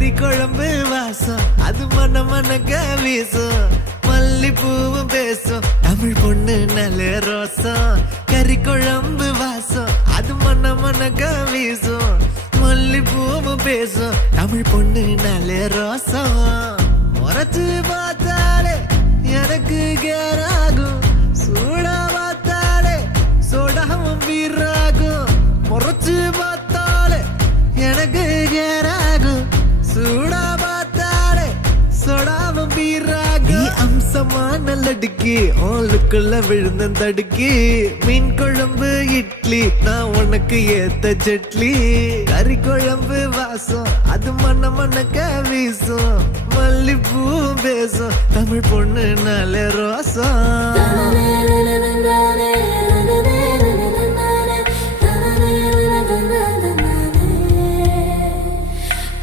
கறி குழம்பு வாசம் அது மன மனக்க வீசும் மல்லிப்பூவும் பேசும் தமிழ் பொண்ணு நல்ல ரோசம் கறி குழம்பு வாசம் அது மன மனக்க வீசும் மல்லிப்பூவும் பேசும் தமிழ் பொண்ணு நல்ல ரோசம் முறைச்சு பார்த்தாலே எனக்கு கேராகும் சூடா பார்த்தாலே சோடாவும் வீராகும் முறைச்சு பார்த்தாலே எனக்கு கேராகும் சூடா பார்த்தாலே சோடாவும் வீராகும் அம்சமான லடுக்கி ஆளுக்குள்ள விழுந்த தடுக்கி மீன் குழம்பு இட்லி நான் உனக்கு ஏத்த சட்லி கறி குழம்பு வாசம் அது மன மனக்க வீசும் மல்லிப்பூ பேசும் தமிழ் பொண்ணு நல்ல ரோசம்